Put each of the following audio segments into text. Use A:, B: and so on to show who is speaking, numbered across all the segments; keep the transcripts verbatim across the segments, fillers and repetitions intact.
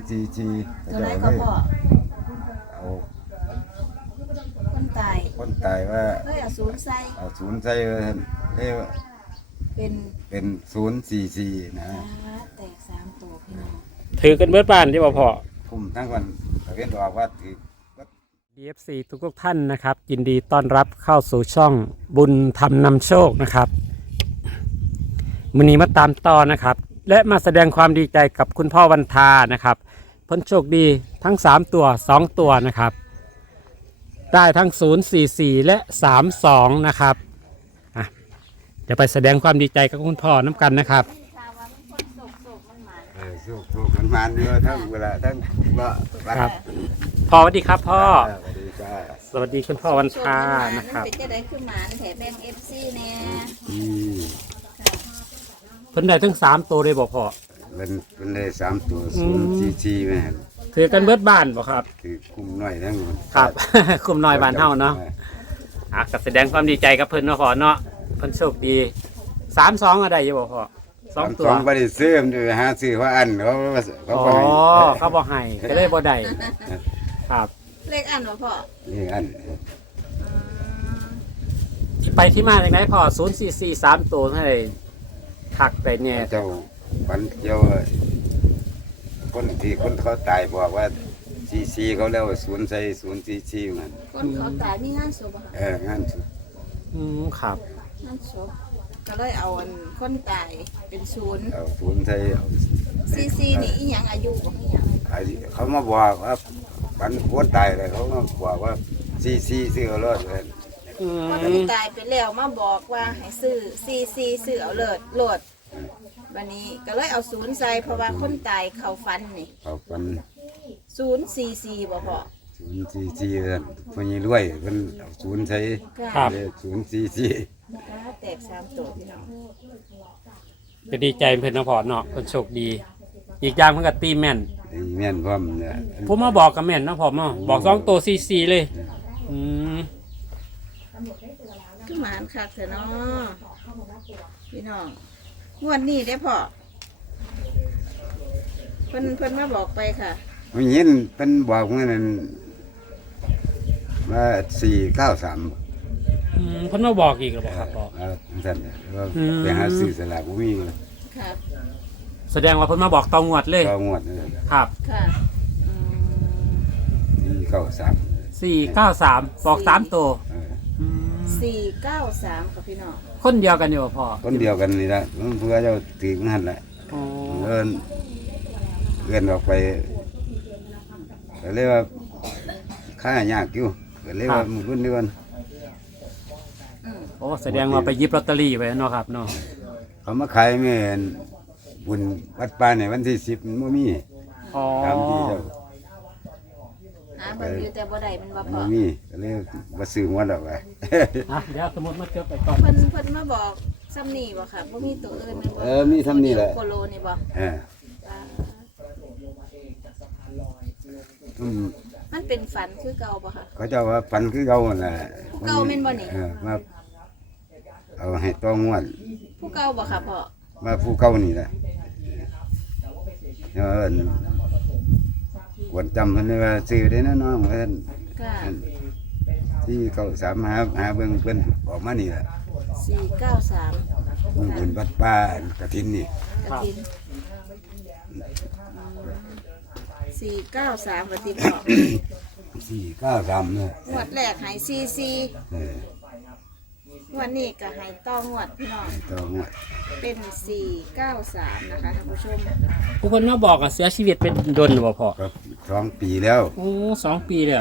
A: สี่สี่
B: ตัวไหนก็พ่อ
A: เอา
B: คนตาย
A: คนตายว่า
B: เฮ้ยเอาศูนย์ใส่
A: เอาศูนย์ใส่ไว้ให้
B: เป็น
A: เป็นศูนย์สี่สี่นะ
B: อ่าแตกสามตัวพี่น้อง
C: ถือกันเบิดบ้านที่บ่พอ
A: คุ้มทั้งวันตะเวนบอกว่าถือ
C: ดี เอฟ ซี ทุกทุกๆท่านนะครับยินดีต้อนรับเข้าสู่ช่องบุญธรรมนำโชคนะครับมื้อนี้มาตามต่อนะครับและมาแสดงความดีใจกับคุณพ่อวันทานะครับเพิ่นโชคดีทั้งสามตัวสองตัวนะครับได้ทั้งศูนย์ สี่ สี่ และสามสองนะครับอ่ะจะไปแสดงความดีใจกับคุณพ่อน้ำกันนะครับ
B: ข่าวว่ามันคนโศกโศกมันหมาน
A: เออสู้สู้กันมาเยอะทั้งเวลาทั้งว่า
C: ครับ พ่อสวัสดีครับพ่อ
A: สวัสดีจ้า
C: สวัสดีคุณพ่อวันทานะครับ
B: เป็นจะได้ขึ้นหมานแถแบงเอฟซีแน่
A: อืม
C: เพิ่นได้ทั้งสามตัวเลยบอกพ่อ
A: เป็นเป็นได้สามตัวศูนย์สี่สี่แม่น
C: ถือกันเบิดบ้านบอกครับ
A: คือคุ้มหน่อยทั้งหมด
C: ครับ คุมน้อยบ้านเฮาเนาะอ่ะก็แสดงความดีใจกับเพิ่นเนาะพ่อเนาะเพิ่นโชคดีสามสองอะไรอยู่บ่พ่อสองตัว
A: สองบริซื้อมันจะหาซื้อว่าอันเขาเขา
C: อ๋อ
A: ก็ให้
C: เขาบ่ให้ก็เลยบ่ได้ครับ
B: เลขอันวะพ่อ
A: นี่อัน
B: อืม
C: ที่ไปที่มาจากไหนพ่อศูนย์ สี่ สี่ สามตัวให้ทักได้เนี่ย
A: เจ้าปันเจ้าคนที่คนเขาตายบอกว่าซีซีเขาเรียกว่าศูนย์ใส่ศูนย์ซีซีมัน
B: คนเขาตายมีงานศพอะค่ะ
A: เอองานสุด
C: อืมครับ
B: งานศพก็เลยเอาอันคนตายเป็นศูนย์
A: เอาศูนย์ใส่เอา
B: ซีซีนี่อีหยังอายุของอีหยัง
A: ไอ้เขามาบอกว่าปันคนตายเลยเขามาบอกว่าซีซีซื้อเอารถเลย
C: อื
B: พอ
C: ม
B: คนตายไปแล้วมาบอกว่าให้ซื้อซีซีซื้อเอาเลิศโลดวันนี้ก็เลยเอาศูนย์ใส่เพราะว่าคนตายเขาฟันนี่
A: เขาปัน
B: ศูนย์ซีซีบ่พอ
A: ศูนย์ซีซีเลยคนนี้รวยเป็นเอาศูนย์ใส่
C: ครับ
A: ศูนย์ซีซี
B: แตกสามตัวพี่น้อง
C: ก็ดีใจเพิ่นเนาะพ่อเนาะเพิ่นโชคดี อีกอย่างเพิ่นก็ตีแม่น
A: นี่แม่นพร้อมเนี่ย
C: ผมมาบอกกับแม่นเนาะพ่อเนาะบอกสองตัวสี่สี่เลยอืม
B: คือหมานคักเถอะเนาะพี่น้องงวดนี้ได้อพ่อเพิ่นเพิ่นมาบอกไปค่ะ
A: มันยินเป็นบอกว่านั่นว่าสี่เก้าสาม
C: อืมเพิ่นมาบอกอีกแล้วบ่ครับพ่อ
A: ครับท่านว่า
C: อืม
A: ไปหาซื้อสลากบ่มี
B: ครับ
C: แสดงว่าเพิ่นมาบอกตองวดเลย
A: ก็งวดเลย
C: ครับ
B: ค่ะอืม
A: สี่เก้าสาม
C: สี่เก้าสามบอกสามตัว
A: เออ
C: อืม
B: สี่เก้าสามกับพี่น้อง
C: คนเดียวกันอยู่บ่พ่อ
A: คนเดียวกันนี่ละเพื่อเจ้าตีมันหันแหละ
C: อ๋อ
A: เอิ้นเอิ้นออกไปก็เลยว่าค่ายากอยู่ก็เลยว่ามึงรุ่นเดียวกัน
B: อืม
C: โอ้แสดงว่าไปหยิบลอตเตอรี่ไว้เนาะครับเนาะ
A: เขามาขายแม่นบุญวัดป่าในวันที่สิบมันบ่มี
C: อ๋อ
A: ตามที่เจ้า
B: หาเบิ่งอยู่แต่บ่ได้มันบ่
A: มัน
B: พอ
A: บ่มีก็เลยบ่ซื้อหมดดอกว่า
C: อ่ะเดี๋ยวสมมุติมาเจอไปก่อน
B: เพิ่นเพิ่นมาบอกซ้ำนี่บ่ค่ะบ่มีตัวอื่นแม่นบ่
A: เออมีซ้ำนี่แหละ
B: โคโลนี่บ่
A: เออ
B: อ่า
A: อืม
B: มันเป็นฝันคือเก่าบ่ค่ะ
A: เขาเจ้าว่าฝันคือเก่านั่นแหละ
B: เก่าแม่นบ่นี่
A: เออมาเอาให้ต้องงวด
B: ผู้เก่าบ่ค่ะพ่อ
A: มาผู้เก่านี่แหละเออควรจำเพิ่นไว้ว่าซื้อได้นะน้องเพิ่น
B: ค่ะ
A: ที่เก้าสามหาหาเบิ่งเพิ่นออกมานี่แหละ
B: สี่เก้าสาม
A: มึงบุญวัดป่ากฐินนี่
B: กระถินสี่เก้าสามกระถินพ่อ
A: สี่เก้าสามเนี่ย
B: งวดแรกให้สี่สี่
A: เออง
B: วดนี้ก็ให้ต้องงวดพี่น้อง
A: ต้องงวด
B: เป็นสี่เก้าสามนะคะท่านผู้ชม
C: ผู้คนมาบอกอ่ะเสียชีวิตเป็นดนหรือเปล่าพ่อ
A: ก็สองปีแล้ว
C: โอ้สองปีแล้ว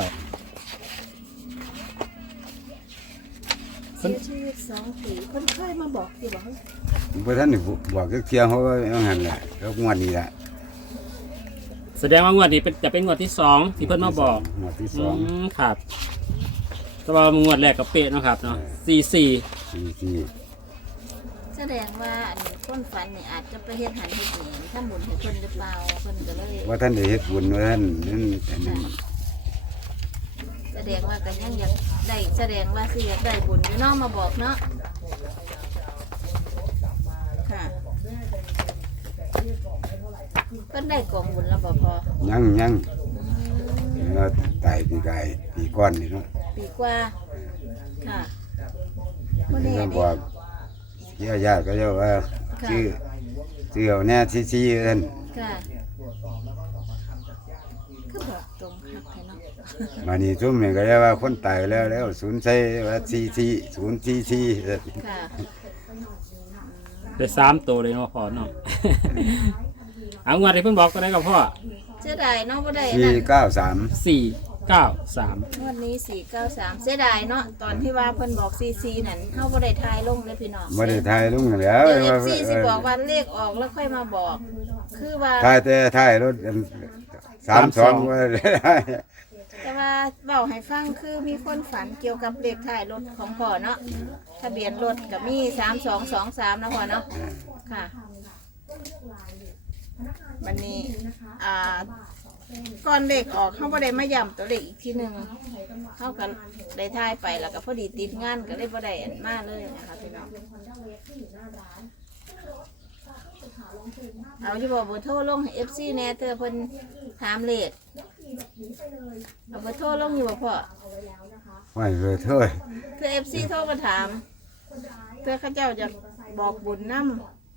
B: เสียชีวิตสองปีเพิ่นเคยมาบอกที่บอก
A: บ่ทันได้บอกจักเที่ยเขาว่าเอาหั่นแหละแล้วงวดนี้แหละ
C: แสดงว่างวดนี้เป็นจะเป็นงวดที่สองที่เพิ่นมาบอก
A: งวดที่ส
C: อื
A: อง
C: มครับแต่ว่างวดแรกก็เป๊ะเนาะครับเนาะสี่สี่
A: สี่สี่
B: แสดงว่าอันนี้คนฝันนี่อาจจะไปเฮ็ดหันเฮ็ดนี่ถ้าหมุนให้เพิ่นหรือเปล่าเพิ่นก็เลย
A: ว่าท่านได้เฮ็ดบุญว่าท่านนั่นอันนั้น
B: แสดงว่าก็ยังอยากได้แสดงว่าสิอยากได้บุญอยู่เนาะมาบอกเนาะค่ะเพิ่นได้กองบุญแล้วบ่พอ
A: ยังยังแล้วตายปีกายปีก้อนนี่เนาะ
B: ปีกว่าค่ะบ่แน่
A: แล้ว
B: เด้
A: บอกเยอะญาติก็เรียกว่าชื่อชื่อเอาแน่ซีๆนั่น
B: ค่ะคือบอกตรงคักแท้เนาะ
A: มานี่ซุ่มนี่ก็เรียกว่าคนตายแล้วแล้วศูนย์ใช้ว่าซีซีศูนย์ซีซี
B: ค่ะ
C: ได้สามตัวเลยเนาะพ่อเนาะ เอางวดที่เพิ่นบอกก็ได้กับพ่อ
B: เสียดายเนาะบ่ได้อัน
A: สี่
B: นั่น
A: เก้าสาม
C: สี่เก้าสาม
B: งวดนี้สี่เก้าสามเสียดายเนาะตอนที่ว่าเพิ่นบอกซีซีนั่นเฮาบ่ได้ทายลงเลยพี่น้อง
A: ไม่ได้ทายลุงแล้ว
B: เดี๋ยว เอฟซี สิบอกว่าเลขออกแล้วค่อยมาบอก คือว่า
A: ทายแต่ทายรถสามสองว่า
B: แต่ว่าเว้าให้ฟังคือมีคนฝันเกี่ยวกับเลขท้ายรถของพ่อเนาะทะเบียนรถก็มีสามสองสองสามนะพ่อเนาะค่ะวันนี้อ่าก่อนเลขออกเขาบ่ได้มาย้ำตัวเลขอีกทีหนึ่งเขาก็ได้ทายไปแล้วก็พอดีติดงานก็เลยบ่ได้อันมาเลยนะคะพี่น้องเอาที่บอกเบอร์โทรลงให้เอฟซีแน่เธอเพิ่นถามเลขเอาเบอร์โทรลงอยู่บ่พ่อ
A: ไม่เลยเท่า
B: เธอเอฟซีโทรมาถามเธอเข้าเจ้าจะบอกบุญน้ำ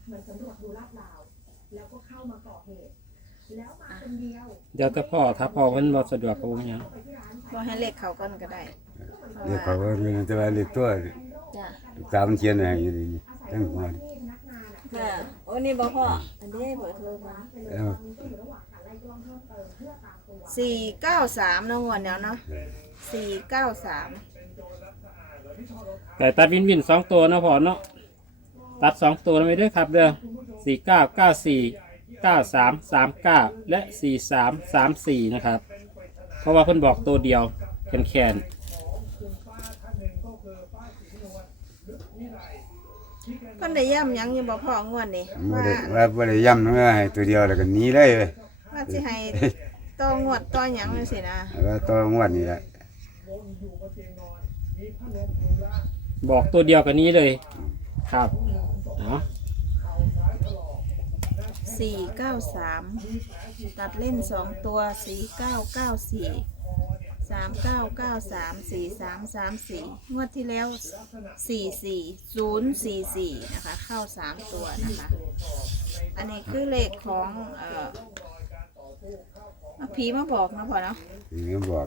C: เดี๋ยวแต่พ่อถ้าพ่อเพิ่นบ่สะดวกก็บ่มีหยัง
B: บอกให้เลขเขาก่อนก็ได้เพราะ
A: เรียก
B: ว่า
A: เขาว่าเป็นแต่ว่าเรียกตัว
B: จ้ะ
A: สามเชียนอะไรอยู่นี่ตั้งหัวนี่
B: ค่ะโอ้นี่บอกพ่ออันนี้เบอร์โทรมา
A: แล้ว
B: สี่เก้าสามเนาะงวดเนี้ยเนาะสี่เก้าสาม
C: แต่ตัดวินวินสองตัวเนาะพ่อเนาะตัดสองตัวไว้ด้วยครับเด้อสี่เก้าเก้าสี่เก้าสามสามเก้าและสี่สามสามสี่นะครับ เพราะว่าเพิ่นบอกตัวเดียวแคนแคน
B: เพิ่นได้ย้ำหยังอยู่บ่พ่องวดนี่
A: ไม่
B: ว่า
A: ได้ว่าไม่ได้ย้ำนะว่าให้ตัวเดียวแล้วก็หนีเลย
B: ว่าสิให้ต่องวดต่อหยังจังซี่นะ
A: แล้วตัวงวดนี่แหละ
C: บอกตัวเดียวกันนี้เลยครับเอา
B: สี่เก้าสามตัดเล่นสองตัวสี่เก้าเก้าสี่สามเก้าเก้าสามสี่สามสามสี่งวดที่แล้วสี่สี่ศูนย์สี่สี่นะคะเข้าสามตัวนะคะ อันนี้คือเลขของเอ่อผีมาบอกนะพ่อเนาะ
A: นี่บอก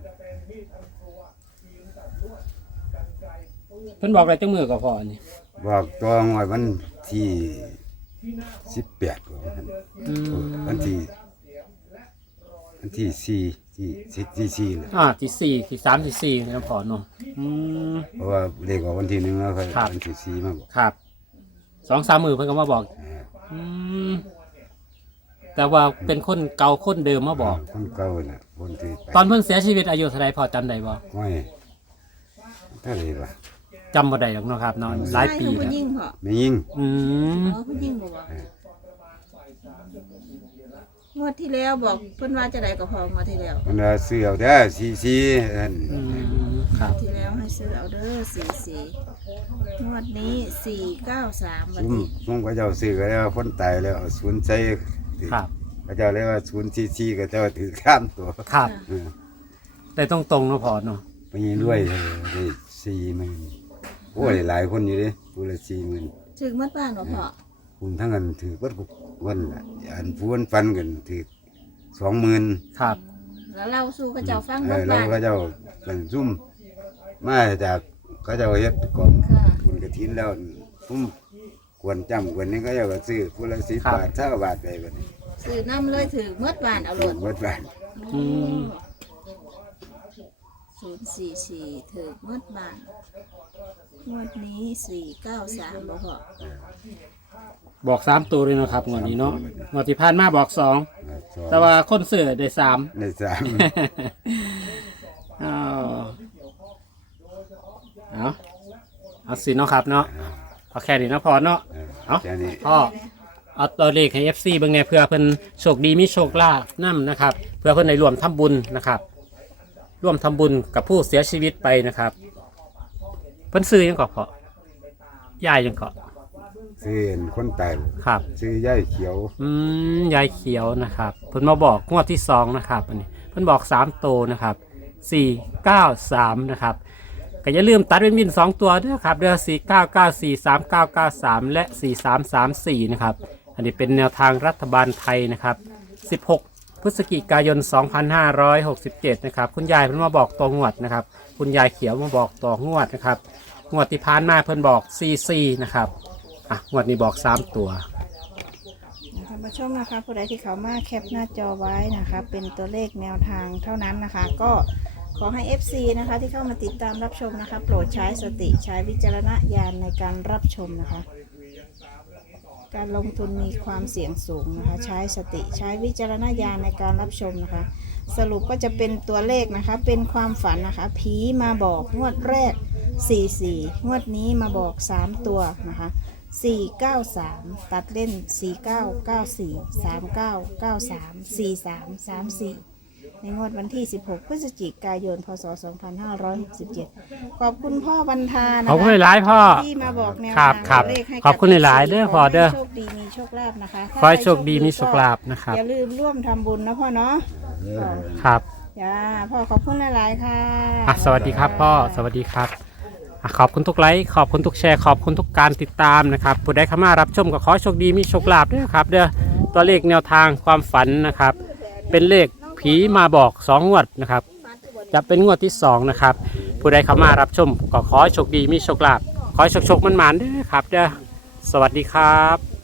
C: เพิ่นบอกอะไรจังมือกับพ่อนี่
A: บอกตัวงวดวันที่สิบแปด
C: อืม
A: วันที่วันที่สี่ที่ที่สี่นะ
C: อ่าที่สี่ที่สามที่สี่นะพ่อเนาะอืม
A: เพราะว่าเลขออกวันที่หนึ่งแล้วค่อย
C: ครับ
A: วันที่สี่มาบอก
C: ครับสองสามมือเพิ่นก็มาบอกอืมแต่ว่าเป็นคนเก่าคนเดิมมาบอก
A: คนเก่าน่ะคนที่ไป
C: ตอนเพิ่นเสียชีวิตอายุเท่าไรพอจำได้บ่
A: ไม่เท่าไหร่ล่ะ
C: จำบ่ได้หรอกเนาะครับเนอนหลายปี
B: ใช่คือ
C: แล้
B: ผู้
C: ว
B: ยิ่งเหรอ
A: ไม่ยิง
C: อืม
B: อ๋อผู้ยิ่งบอกว่างวดที่แล้วบอกเพิ่นว่าจะได้กับพองวดที่แล้ว
A: มันว่าซื้อเอาแต่ซีซีนั่น
C: อืมครับ
B: ที่แล้วให้ซื้อเอาเด้อสี่สี่งวดนี้สี่เก้าสามวัน
A: ซุ่ม
B: ที่
A: ซุ่มก็เจ้าซื้อก็แล้วาคนตายแล้วเอาศูนย์ใส่
C: ครับ
A: ก็เจ้าเรียกว่าศูนย์ซีซีก็เจ้าถือข้ามตัว
C: ครับ
A: เออ
C: แต่ตรงๆเนาะพอเนาะ
A: ไปยิงด้วยได้สี่หมื่นโอ้ยหลายคนอยู่ดิผู้ละสี่หมื่น
B: ถึงมัดบ้านบ่พ่อ
A: คุณทั้งกันถือวัดกุวันละอันผู้วันฟันกันถือสองหมื่น
C: ครับ
B: แล้วเราสู้กับเจ้าฟัง
A: เอ
B: มั
A: อ
B: ด
A: แล้ว
B: บ้าน
A: ก็เจ้าเป็นซุ่มมาจากก็เจ้าเฮ็ดกล่อง
B: ค่ะ
A: คุณกระถินแล้วซุ่มควรจำควรนี้ก็เจ้าก็ซื้อผู้ละสิบบาทเท่าบาทไปบัดนี้
B: ซื้อน้ำเลยถึงมัดบ้านเอาหลด
A: วัดบ้าน
C: อืม
B: ศูนย์สี่สี่ถึงมัดบ้านงวดนี้สี่เก้าสามบ่พ่อ
C: บอกสามตัวเลยเนาะครับงวดนี้เนาะงวดที่ผ่านมาบอกสอง
A: สอง
C: แต่ว่าคนเสือได้สาม
A: ในสาม
C: เอาเอาเอาสิเนาะครับเนาะเอาแค่นี้เนาะพอเนาะ เอา
A: แค่นี้
C: พ่อเอาตัวเลขให้ เอฟ ซี เบิ่งแหน่เพื่อเพิ่นโชคดีมีโชคลาภนํนะครับ เพื่อเพิ่นได้ร่วมทำบุญนะครับ ร่วมทำบุญกับผู้เสียชีวิตไปนะครับ เพิ่นซื้อหยังเกาะเพาะยายหยังเกาะ
A: ซซื้อเห็นคนตาย
C: ครับ
A: ซื้อย่ายเขียว
C: อืมยายเขียวนะครับเพิ่นมาบอกงวดที่สองนะครับอันนี้เพิ่นบอกสามตัวนะครับสี่เก้าสามนะครับก็อย่าลืมตัดเป็นวินสองตัวด้วยครับเดือนสี่เก้าเก้าสี่สามเก้าเก้าสามและสี่สามสามสี่นะครับอันนี้เป็นแนวทางรัฐบาลไทยนะครับสิบหกพฤศจิกายนสองพันห้าร้อยหกสิบเจ็ดนะครับคุณยายเพิ่นมาบอกตัวงวดนะครับคุณยายเขียวมาบอกตัวงวดนะครับงวดที่ผ่านมาเพิ่นบอกสี่สี่นะครับอ่ะงวดนี้บอกสามตัว
B: ท่านผู้ชมนะคะผู้ใดที่เขามาแคปหน้าจอไว้นะคะเป็นตัวเลขแนวทางเท่านั้นนะคะ ก็ขอให้ เอฟ ซี นะคะที่เข้ามาติดตามรับชมนะคะโปรดใช้สติใช้วิจารณญาณในการรับชมนะคะ การลงทุนมีความเสี่ยงสูงนะคะใช้สติใช้วิจารณญาณในการรับชมนะคะ สรุปก็จะเป็นตัวเลขนะคะเป็นความฝันนะคะผีมาบอกงวดแรกสี่สี่งวดนี้มาบอกสามตัวนะคะสี่เก้าสามตัดเล่นสี่เก้าเก้าสี่สามเก้าเก้าสามสี่สามสามสี่ในงวดวันที่สิบหกพฤศจิกายนพศสองพันห้าร้อยหกสิบเจ็ดขอบคุณพ่อบรรทานะ
C: ขอบคุณ
B: คะ
C: หลายๆพ่อ
B: ที่มาบอกแนว
C: ครั
B: ทา
C: บ
B: ง
C: ครับ
B: ตัวเลขให้
C: ขอบคุณหลายๆเด้อพ่อเด้อ
B: ขให้โชคดีมีโชคลาภนะคะ
C: ขอให้โชคดีมีโชคลาภนะครับ
B: อย่าลืมร่วมทำบุญนะพ่อเนาะ
A: เออ
C: ครับ
B: จ้าพ่อขอบคุณหลายๆค่ะ
C: อ่ะสวัสดีครับพ่อสวัสดีครับอ่ะขอบคุณทุกไลค์ขอบคุณทุกแชร์ขอบคุณทุกการติดตามนะครับผู้ใดเข้ามารับชมก็ขอให้โชคดีมีโชคลาภด้วยครับเด้อตัวเลขแนวทางความฝันนะครับ เป็นเลขผีมาบอกสองงวดนะครับ จะเป็นงวดที่สองนะครับผู้ใดเข้ามารับชมก็ขอให้โชคดีมีโชคลาภขอให้โชคโชคมันๆด้วยครับเด้อสวัสดีครับ